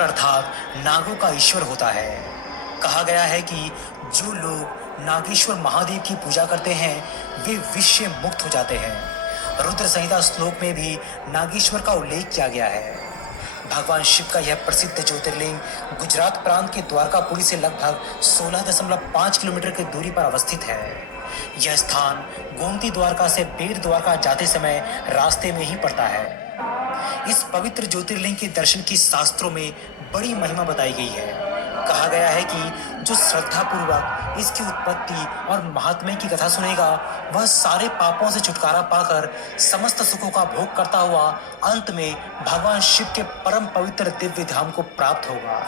अर्थात नागों का ईश्वर होता है। कहा गया है कि जो लोग नागेश्वर महादेव की पूजा करते हैं वे विष से मुक्त हो जाते हैं। रुद्र संहिता श्लोक में भी नागेश्वर का उल्लेख किया गया है। भगवान शिव का यह प्रसिद्ध ज्योतिर्लिंग गुजरात प्रांत के द्वारकापुरी से लगभग 16.5 किलोमीटर की दूरी पर अवस्थित है। यह स्थान गोमती द्वारका से बेट द्वारका जाते समय रास्ते में ही पड़ता है। इस पवित्र ज्योतिर्लिंग के दर्शन की शास्त्रों में बड़ी महिमा बताई गई है। कहा गया है कि जो श्रद्धा पूर्वक इसकी उत्पत्ति और महात्म्य की कथा सुनेगा वह सारे पापों से छुटकारा पाकर समस्त सुखों का भोग करता हुआ अंत में भगवान शिव के परम पवित्र दिव्य धाम को प्राप्त होगा।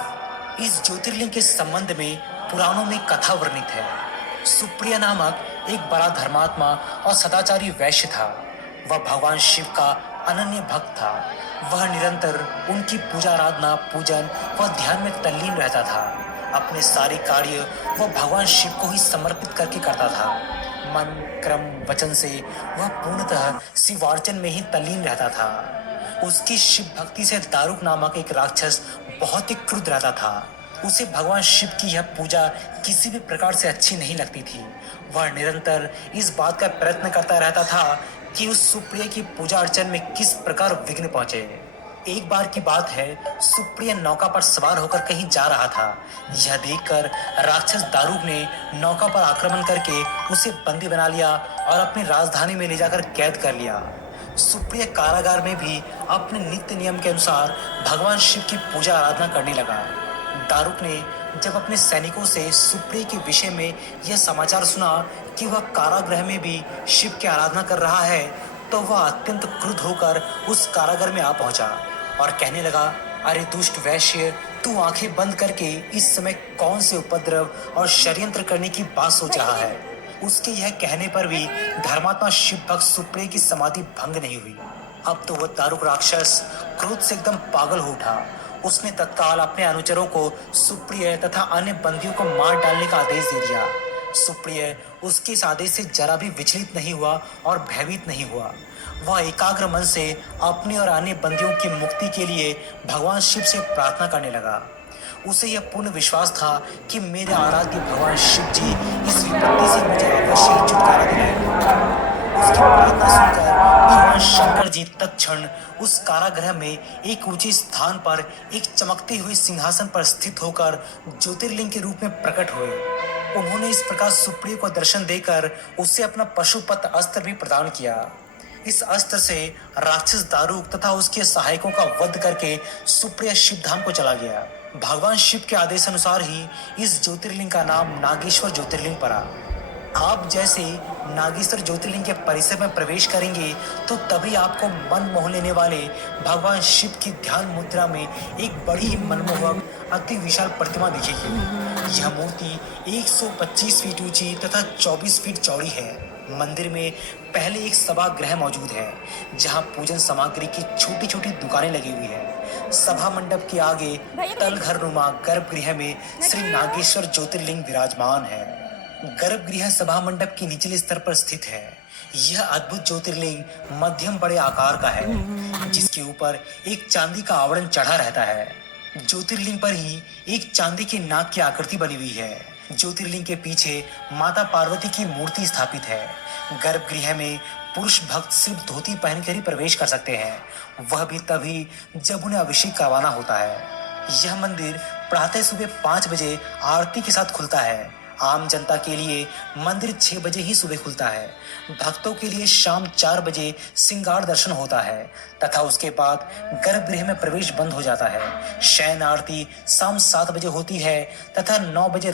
इस ज्योतिर्लिंग के संबंध में पुराणों में कथा वर्णित है। सुप्रिय नामक एक बड़ा धर्मात्मा और सदाचारी वैश्य था। वह भगवान शिव का अनन्य भक्त था। वह निरंतर उनकी पूजा आराधना पूजन व ध्यान में तल्लीन रहता था। अपने सारे कार्य वह भगवान शिव को ही समर्पित करके करता था। मन क्रम वचन से वह पूर्णतः शिवार्चन में ही तल्लीन रहता था। उसकी शिव भक्ति से दारुक नामक एक राक्षस बहुत ही क्रुद्ध रहता था। उसे भगवान शिव की यह पूजा किसी भी प्रकार से अच्छी नहीं लगती थी। वह निरंतर इस बात का प्रयत्न करता रहता था कि उस सुप्रिय की पूजा अर्चन में किस प्रकार विघ्न पहुंचे। एक बार की बात है, सुप्रिय नौका पर सवार होकर कहीं जा रहा था। यह देखकर राक्षस दारुक ने नौका पर आक्रमण करके उसे बंदी बना लिया और अपनी राजधानी में ले जाकर कैद कर लिया। सुप्रिय कारागार में भी अपने नित्य नियम के अनुसार भगवान शिव की पूजा आराधना करने लगा। दारुक ने जब अपने सैनिकों से सुप्रिय के विषय में यह समाचार सुना कि वह कारागृह में भी शिव की आराधना कर रहा है तो वह अत्यंत क्रुद्ध होकर उस कारागार में आ पहुंचा और कहने लगा, अरे दुष्ट वैश्य, तू आंखें बंद करके इस समय कौन से उपद्रव और षड्यंत्र करने की बात सोच रहा है। उसके यह कहने पर भी धर्मात्मा शिव भक्त सुप्रिय की समाधि भंग नहीं हुई। अब तो वह दारुक राक्षस क्रोध से एकदम पागल हो उठा। उसने तत्काल अपने अनुचरों को सुप्रिय तथा अन्य बंदियों को मार डालने का आदेश दे दिया। सुप्रिय उसके इस आदेश से जरा भी विचलित नहीं हुआ और भयभीत नहीं हुआ। वह एकाग्र मन से अपने और अन्य बंदियों की मुक्ति के लिए भगवान शिव से प्रार्थना करने लगा। उसे यह पूर्ण विश्वास था कि मेरे आराध्य भगवान शिव जी इस विपत्ति से मुझे अवश्य ही छुटकारा दिलाएंगे। उसकी प्रार्थना सुनकर भगवान शंकर जी तत्क्षण उस कारागृह में एक ऊंचे स्थान पर एक चमकते हुए सिंहासन पर स्थित होकर ज्योतिर्लिंग के रूप में प्रकट हुए। उन्होंने इस प्रकार सुप्रिय को दर्शन देकर उसे अपना पशुपत अस्त्र भी प्रदान किया। इस अस्त्र से राक्षस दारुक तथा उसके सहायकों का वध करके सुप्रिय शिव धाम को चला गया। भगवान शिव के आदेश अनुसार ही इस ज्योतिर्लिंग का नाम नागेश्वर ज्योतिर्लिंग पड़ा। आप जैसे नागेश्वर ज्योतिर्लिंग के परिसर में प्रवेश करेंगे तो तभी आपको मन मोह लेने वाले भगवान शिव की ध्यान मुद्रा में एक बड़ी मनमोहक अति विशाल प्रतिमा दिखेगी। यह मूर्ति 125 फीट ऊंची तथा 24 फीट चौड़ी है। मंदिर में पहले एक सभागृह मौजूद है जहां पूजन सामग्री की छोटी छोटी दुकानें लगी हुई है। सभा मंडप के आगे तलघर नुमा गर्भगृह में श्री नागेश्वर ज्योतिर्लिंग विराजमान है। गर्भगृह सभा मंडप के निचले स्तर पर स्थित है। यह अद्भुत ज्योतिर्लिंग मध्यम बड़े आकार का है जिसके ऊपर एक चांदी का आवरण चढ़ा रहता है। ज्योतिर्लिंग पर ही एक चांदी की नाग की आकृति बनी हुई है। ज्योतिर्लिंग के पीछे माता पार्वती की मूर्ति स्थापित है। गर्भगृह में पुरुष भक्त सिर्फ धोती पहनकर ही प्रवेश कर सकते हैं, वह भी तभी जब उन्हें अभिषेक करवाना होता है। यह मंदिर प्रातः सुबह 5 बजे आरती के साथ खुलता है। आम जनता के लिए मंदिर 6 बजे ही सुबह खुलता है। भक्तों के लिए शाम 4 बजे श्रृंगार दर्शन होता है तथा उसके बाद गर्भगृह में प्रवेश बंद हो जाता है। शयन आरती शाम 7 बजे होती है तथा 9 बजे